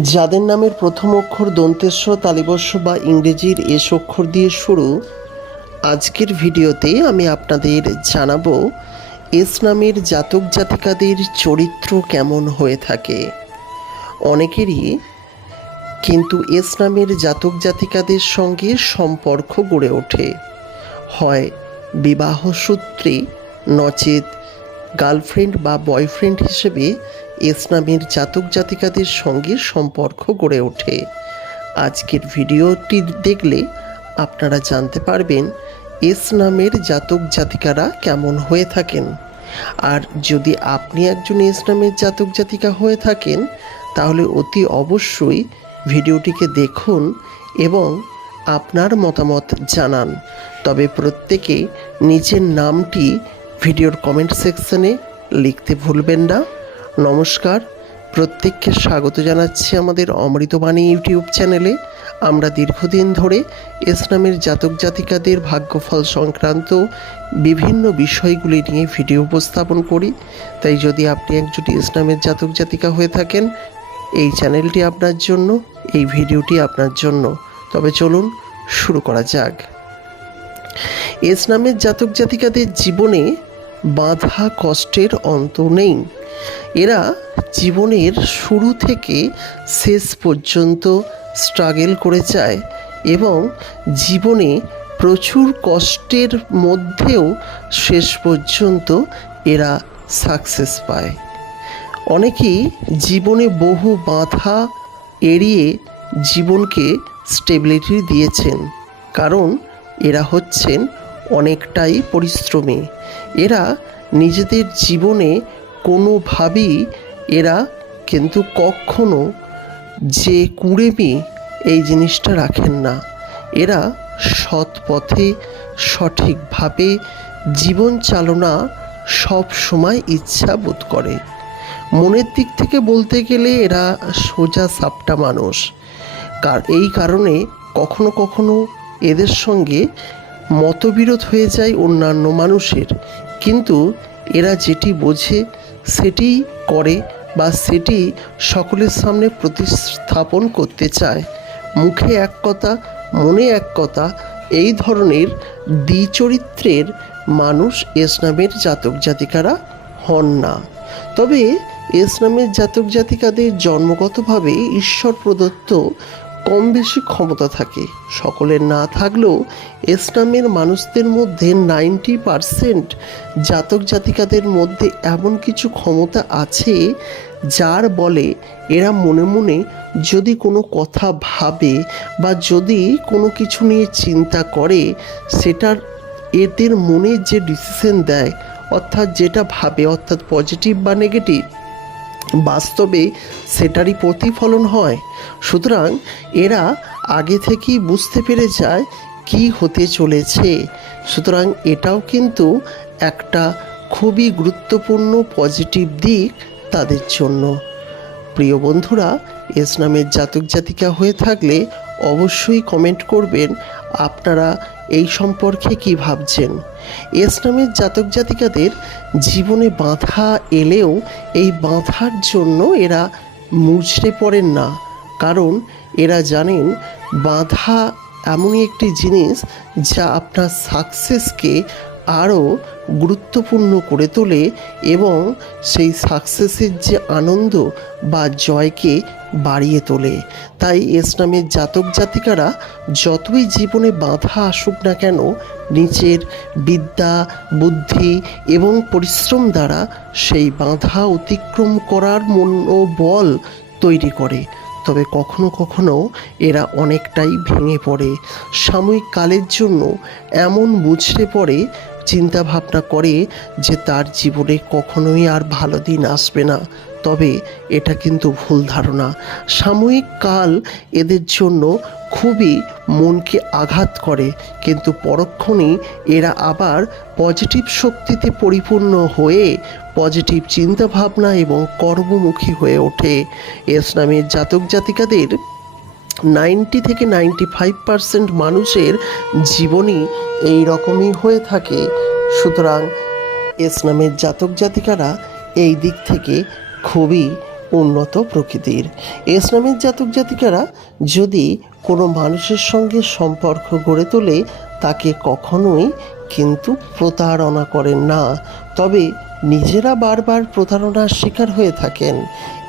যাদের নামের প্রথম অক্ষর দন্তেশ্ব তালিবস্য বা ইংরেজির এস অক্ষর দিয়ে শুরু, আজকের ভিডিওতে আমি আপনাদের জানাব এস নামের জাতক জাতিকাদের চরিত্র কেমন হয়ে থাকে। অনেকেরই কিন্তু এস নামের জাতক জাতিকাদের সঙ্গে সম্পর্ক গড়ে ওঠে। হয় বিবাহ সূত্রে নচেত গার্লফ্রেন্ড বা বয়ফ্রেন্ড হিসেবে এস নামের জাতক জাতিকাদের সঙ্গে সম্পর্ক গড়ে ওঠে। আজকের ভিডিওটি দেখলে আপনারা জানতে পারবেন এস নামের জাতক জাতিকারা কেমন হয়ে থাকেন। আর যদি আপনি একজন এস নামের জাতক জাতিকা হয়ে থাকেন, তাহলে অতি অবশ্যই ভিডিওটিকে দেখুন এবং আপনার মতামত জানান। তবে প্রত্যেকে নিজের নামটি ভিডিওর কমেন্ট সেকশনে লিখতে ভুলবেন না। নমস্কার। প্রত্যেককে স্বাগত জানাচ্ছি আমাদের অমৃতবাণী ইউটিউব চ্যানেলে। আমরা দীর্ঘদিন ধরে ইসলামের জাতক জাতিকাদের ভাগ্যফল সংক্রান্ত বিভিন্ন বিষয়গুলি নিয়ে ভিডিও উপস্থাপন করি। তাই যদি আপনি একজন ইসলামের জাতক জাতিকা হয়ে থাকেন, এই চ্যানেলটি আপনার জন্য, এই ভিডিওটি আপনার জন্য। তবে চলুন শুরু করা যাক। ইসলামের জাতক জাতিকাদের জীবনে বাধা কষ্টের অন্ত নেই। এরা জীবনের শুরু থেকে শেষ পর্যন্ত স্ট্রাগল করে যায় এবং জীবনে প্রচুর কষ্টের মধ্যেও শেষ পর্যন্ত এরা সাকসেস পায়। অনেকেই জীবনে বহু বাধা এড়িয়ে জীবনকে স্টেবিলিটি দিয়েছেন, কারণ এরা হচ্ছেন অনেকটাই পরিশ্রমী। এরা নিজেদের জীবনে কোনোভাবেই এরা কিন্তু কখনো যে কুড়েমি এই জিনিসটা রাখেন না। এরা সৎ পথে সঠিকভাবে জীবন চালনা সব সময় ইচ্ছা বোধ করে। মনের দিক থেকে বলতে গেলে এরা সোজা সাপটা মানুষ। কার, এই কারণে কখনো কখনো এদের সঙ্গে মতবিরোধ হয়ে যায় অন্যান্য মানুষের। কিন্তু এরা যেটি বোঝে, সেটি করে বা সেটি সকলের সামনে প্রতিস্থাপন করতে চায়। মুখে এক কথা, মনে এক কথা, এই ধরনের দ্বিচরিত্রের মানুষ ইসলামের জাতক জাতিকারা হন না। তবে ইসলামের জাতক জাতিকাদের জন্মগতভাবে ঈশ্বর প্রদত্ত কম বেশি ক্ষমতা থাকে। সকলের না থাকলেও ইসলামের মানুষদের মধ্যে নাইনটি পারসেন্ট জাতক জাতিকাদের মধ্যে এমন কিছু ক্ষমতা আছে, যার বলে এরা মনে মনে যদি কোনো কথা ভাবে বা যদি কোনো কিছু নিয়ে চিন্তা করে, সেটার এদের মনে যে ডিসিশন দেয়, অর্থাৎ যেটা ভাবে, অর্থাৎ পজিটিভ বা নেগেটিভ বাস্তবে সেটারই প্রতিফলন হয়। সুতরাং এরা আগে থেকেই বুঝতে পেরে যায় কি হতে চলেছে। সুতরাং এটাও কিন্তু একটা খুবই গুরুত্বপূর্ণ পজিটিভ দিক তাদের জন্য। প্রিয় বন্ধুরা ইসলামের জাতক জাতিকা হয়ে থাকলে অবশ্যই কমেন্ট করবেন। আপনারা এই সম্পর্কে কি ভাবছেন? ইসলামের জাতক জাতিকাদের জীবনে বাঁধা এলেও এই বাঁধার জন্য এরা মুচড়ে পড়েন না। কারণ এরা জানেন, বাঁধা এমনই একটি জিনিস যা আপনার সাকসেসকে আরও গুরুত্বপূর্ণ করে তোলে এবং সেই সাকসেসের যে আনন্দ বা জয়কে বাড়িয়ে তোলে। তাই ইসলামের জাতক জাতিকারা যতই জীবনে বাধা আসুক না কেন, নিজের বিদ্যা, বুদ্ধি এবং পরিশ্রম দ্বারা সেই বাধা অতিক্রম করার মনোবল তৈরি করে। তবে কখনো কখনো এরা অনেকটাই ভেঙে পড়ে। সাময়িক কালের জন্য এমন মুছড়ে পড়ে চিন্তা ভাবনা করে যে তার জীবনে কখনোই আর ভালো দিন আসবে না। তবে এটা কিন্তু ভুল ধারণা। সাময়িক কাল এদের জন্য খুবই মনকে আঘাত করে, কিন্তু পরক্ষণেই এরা আবার পজিটিভ শক্তিতে পরিপূর্ণ হয়ে পজিটিভ চিন্তাভাবনা এবং কর্মমুখী হয়ে ওঠে। ইসলামের জাতক জাতিকাদের নাইনটি থেকে নাইনটি ফাইভ পার্সেন্ট মানুষের জীবনই এই রকমই হয়ে থাকে। সুতরাং ইসলামের জাতক জাতিকারা এই দিক থেকে খুবই উন্নত প্রকৃতির। এস নামের জাতক জাতিকারা যদি কোনো মানুষের সঙ্গে সম্পর্ক গড়ে তোলে, তাকে কখনোই কিন্তু প্রতারণা করেন না। তবে নিজেরা বারবার প্রতারণার শিকার হয়ে থাকেন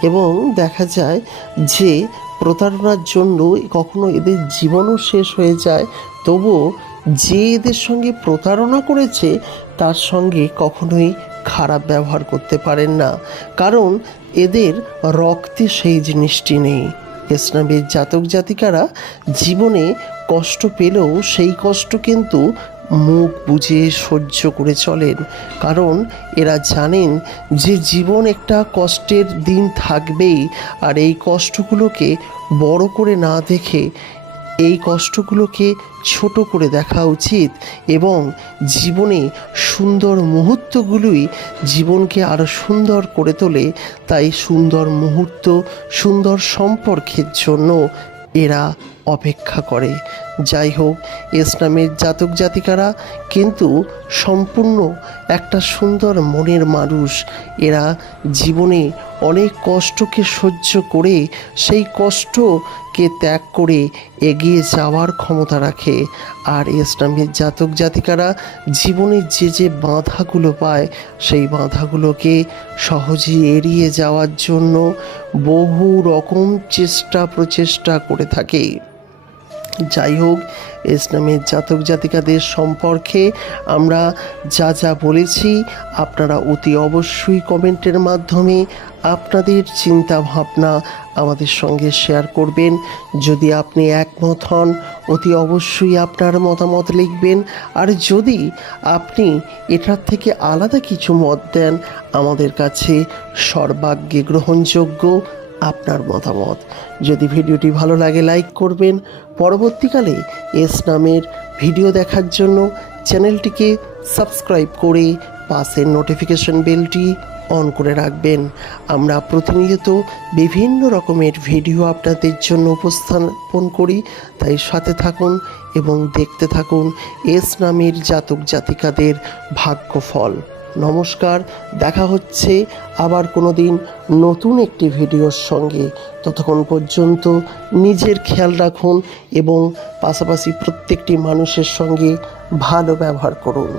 এবং দেখা যায় যে প্রতারণার জন্য কখনো এদের জীবনও শেষ হয়ে যায়, তবুও যে এদের সঙ্গে প্রতারণা করেছে, তার সঙ্গে কখনোই খারাপ ব্যবহার করতে পারেন না। কারণ এদের রক্তে সেই জিনিসটি নেই। ইসলামের জাতক জাতিকারা জীবনে কষ্ট পেলেও সেই কষ্ট কিন্তু মুখ বুঝে সহ্য করে চলেন। কারণ এরা জানেন যে জীবন একটা কষ্টের দিন থাকবেই, আর এই কষ্টগুলোকে বড় করে না দেখে, এই কষ্টগুলোকে ছোট করে দেখা উচিত এবং জীবনে সুন্দর মুহূর্তগুলোই জীবনকে আরও সুন্দর করে তোলে। তাই সুন্দর মুহূর্ত, সুন্দর সম্পর্কের জন্য এরা অপেক্ষা করে। যাই হোক ইসলামের জাতক জাতিকারা কিন্তু সম্পূর্ণ একটা সুন্দর মনের মানুষ। এরা জীবনে অনেক কষ্টকে সহ্য করে সেই কষ্টকে ত্যাগ করে এগিয়ে যাওয়ার ক্ষমতা রাখে। আর ইসলামের জাতক জাতিকারা জীবনে যে যে বাধাগুলো পায়, সেই বাধাগুলোকে সহজে এড়িয়ে যাওয়ার জন্য বহু রকম চেষ্টা প্রচেষ্টা করে থাকে। যাই হোক ইসলামের জাতক জাতিকাদের সম্পর্কে আমরা যা যা বলেছি, আপনারা অতি অবশ্যই কমেন্টের মাধ্যমে আপনাদের চিন্তা ভাবনা আমাদের সঙ্গে শেয়ার করবেন। যদি আপনি একমত হন, অতি অবশ্যই আপনার মতামত লিখবেন। আর যদি আপনি এটার থেকে আলাদা কিছু মত দেন, আমাদের কাছে সর্বাগ্যে গ্রহণযোগ্য আপনার মতামত। যদি ভিডিওটি ভালো লাগে লাইক করবেন। পরবর্তীকালে এস নামের ভিডিও দেখার জন্য চ্যানেলটিকে সাবস্ক্রাইব করে পাশের নোটিফিকেশন বেলটি অন করে রাখবেন। আমরা প্রতিনিয়ত বিভিন্ন রকমের ভিডিও আপনাদের জন্য উপস্থাপন করি। তাই সাথে থাকুন এবং দেখতে থাকুন এস নামের জাতক জাতিকাদের ভাগ্যফল। নমস্কার, দেখা হচ্ছে আবার কোনো দিন নতুন একটি ভিডিওর সঙ্গে। ততক্ষণ পর্যন্ত নিজের খেয়াল রাখুন এবং পাশাপাশি প্রত্যেকটি মানুষের সঙ্গে ভালো ব্যবহার করুন।